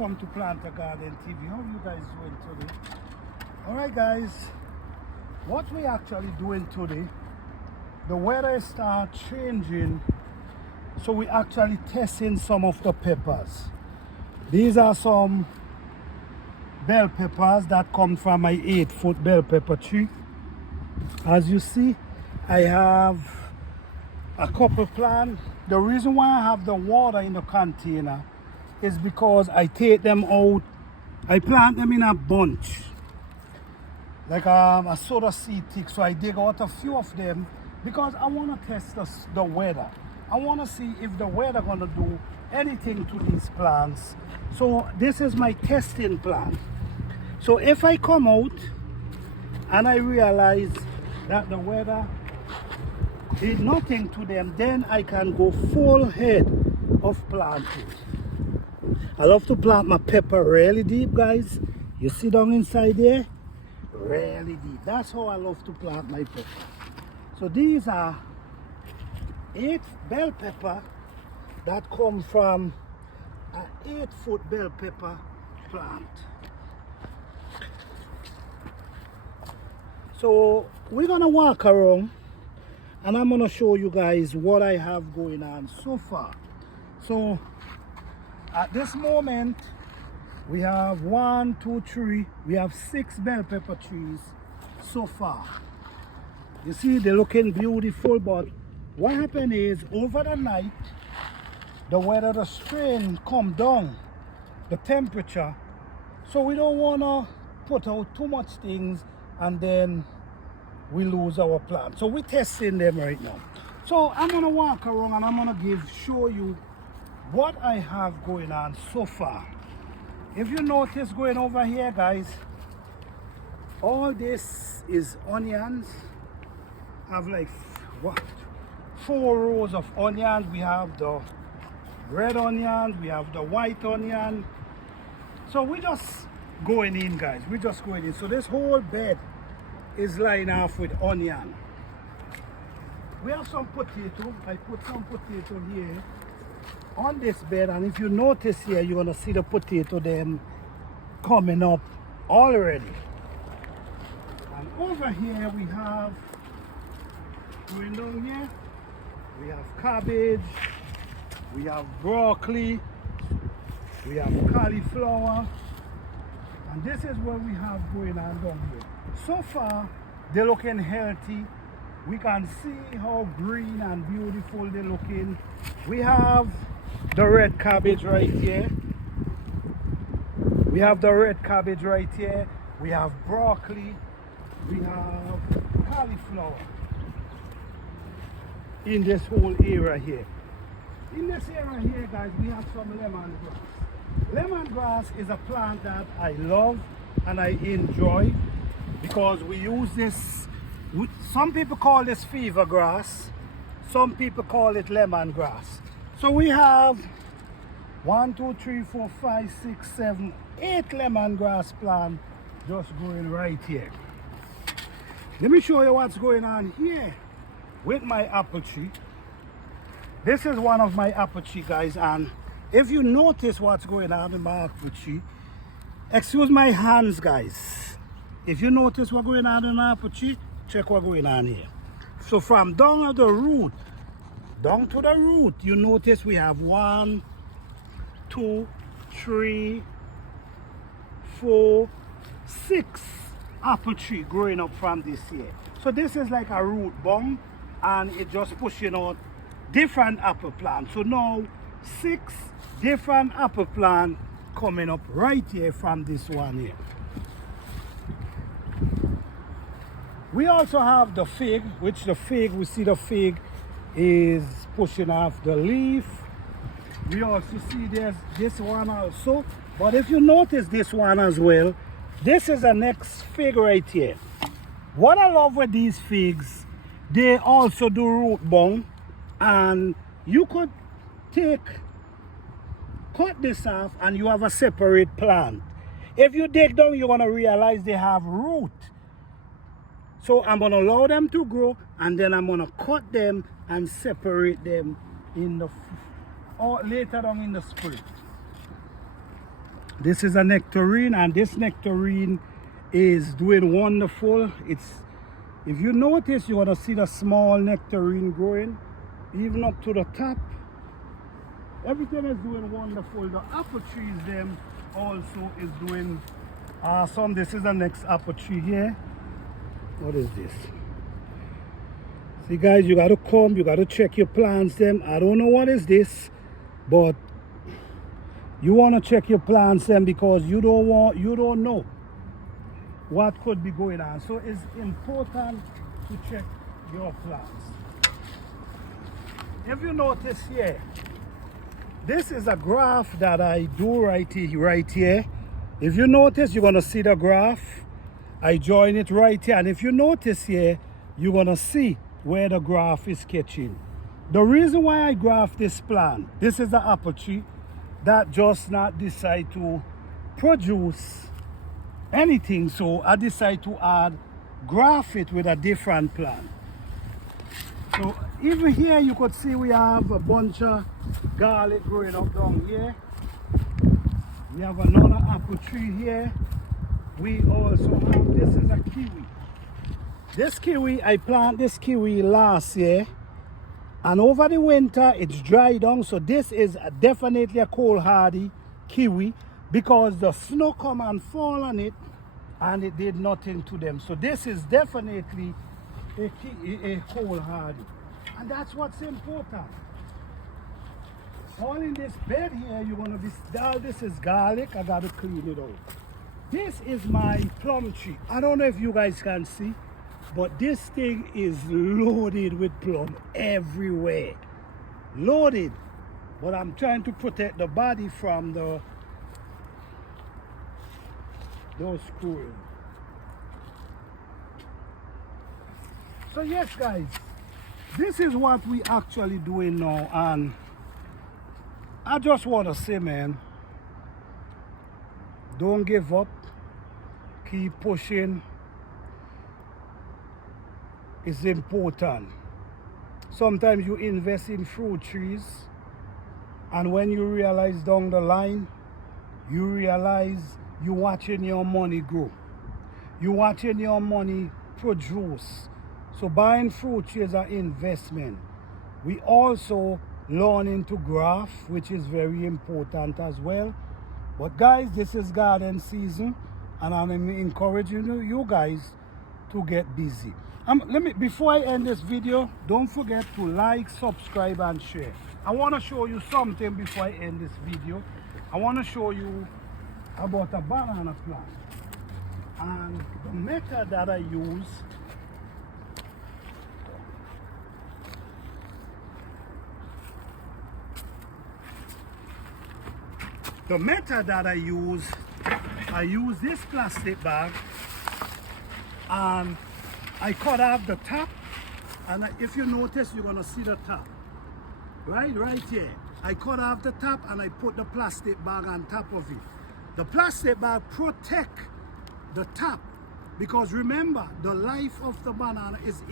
welcome to Planter Garden TV. How you guys doing today? Alright guys, what we actually doing today, the weather start changing, so we actually testing some of the peppers. These are some bell peppers that come from my 8-foot bell pepper tree. As you see, I have a couple plants. The reason why I have the water in the container is because I take them out, I plant them in a bunch, like a soda seed thick. So I dig out a few of them because I want to test the weather. I want to see if the weather gonna do anything to these plants. So this is my testing plan. So if I come out and I realize that the weather did nothing to them, then I can go full head of planting. I love to plant my pepper really deep, guys. You see down inside there? Really deep. That's how I love to plant my pepper. So these are 8 bell pepper that come from an 8-foot bell pepper plant. So we're gonna walk around and I'm gonna show you guys what I have going on so far. So at this moment, we have 1, 2, 3, we have 6 bell pepper trees so far. You see, they're looking beautiful, but what happened is over the night, the weather, the strain come down, the temperature. So we don't wanna put out too much things and then we lose our plant. So we're testing them right now. So I'm gonna walk around and I'm gonna show you what I have going on so far. If you notice going over here, guys, all this is onions. I have like 4 rows of onions. We have the red onion, we have the white onion. So we're just going in, guys. We're just going in. So this whole bed is lined off with onion. We have some potato. I put some potato here on this bed, and if you notice here, you're gonna see the potato them coming up already. And over here we have, going down here, we have cabbage, we have broccoli, we have cauliflower, and this is what we have going on down here. So far they're looking healthy. We can see how green and beautiful they're looking. We have the red cabbage right here. We have the red cabbage right here. We have broccoli. We have cauliflower in this whole area here. In this area here, guys, we have some lemongrass. Lemongrass is a plant that I love and I enjoy because we use this. Some people call this fever grass. Some people call it lemongrass. So we have 1, 2, 3, 4, 5, 6, 7, 8 lemongrass plants just growing right here. Let me show you what's going on here with my apple tree. This is one of my apple tree, guys, and if you notice what's going on in my apple tree, excuse my hands, guys. If you notice what's going on in my apple tree, check what's going on here. So from down at the root, down to the root, you notice we have 1, 2, 3, 4, 6 apple tree growing up from this here. So this is like a root bomb, and it just pushing out different apple plants. So now 6 different apple plants coming up right here from this one here. We also have the fig, which the fig, we see the fig is pushing off the leaf. We also see there's this one also, but if you notice this one as well, this is the next fig right here. What I love with these figs, they also do root bone, and you could cut this off and you have a separate plant. If you dig down, you're gonna realize they have root. So I'm gonna allow them to grow, and then I'm gonna cut them and separate them in the or later on in the spring. This is a nectarine, and this nectarine is doing wonderful. If you notice, you're gonna see the small nectarine growing even up to the top. Everything is doing wonderful. The apple trees them also is doing awesome. This is the next apple tree here. What is this? See guys, you gotta come, you gotta check your plants them. I don't know what is this, but you wanna check your plants them because you don't know what could be going on. So it's important to check your plants. If you notice here, this is a graph that I do right here. If you notice, you're gonna see the graph. I join it right here, and if you notice here, you're gonna see where the graph is catching. The reason why I graph this plant, this is the apple tree that just not decide to produce anything, so I decide to graph it with a different plant. So even here you could see we have a bunch of garlic growing up down here. We have another apple tree here. We also have, this is a kiwi. This kiwi, I planted this kiwi last year, and over the winter it's dried down. So this is definitely a cold hardy kiwi because the snow come and fall on it and it did nothing to them. So this is definitely a cold hardy, and that's what's important. All in this bed here, you're gonna be, all this is garlic. I gotta clean it out. This is my plum tree. I don't know if you guys can see, but this thing is loaded with plum everywhere. Loaded. But I'm trying to protect the body from those squirrels. So yes guys, this is what we actually doing now, and I just want to say, man, don't give up. Keep pushing. It's important. Sometimes you invest in fruit trees, and when you realize down the line, you realize you're watching your money grow. You're watching your money produce. So buying fruit trees is an investment. We also learning to graft, which is very important as well. But guys, this is garden season, and I'm encouraging you guys to get busy. Before I end this video, don't forget to like, subscribe, and share. I want to show you something before I end this video. I want to show you about a banana plant, and the method that I use. The method that I use this plastic bag, and I cut off the top, and if you notice, you're gonna see the top, right here. I cut off the top and I put the plastic bag on top of it. The plastic bag protect the top, because remember, the life of the banana is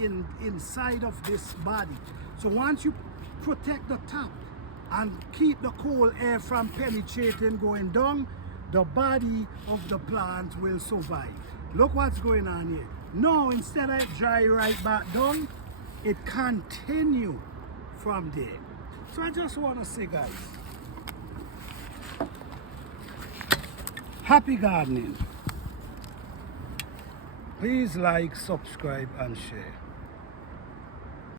inside of this body. So once you protect the top and keep the cold air from penetrating going down, the body of the plant will survive. Look what's going on here. Now, instead of dry right back down, it continue from there. So I just want to say, guys, happy gardening. Please like, subscribe, and share.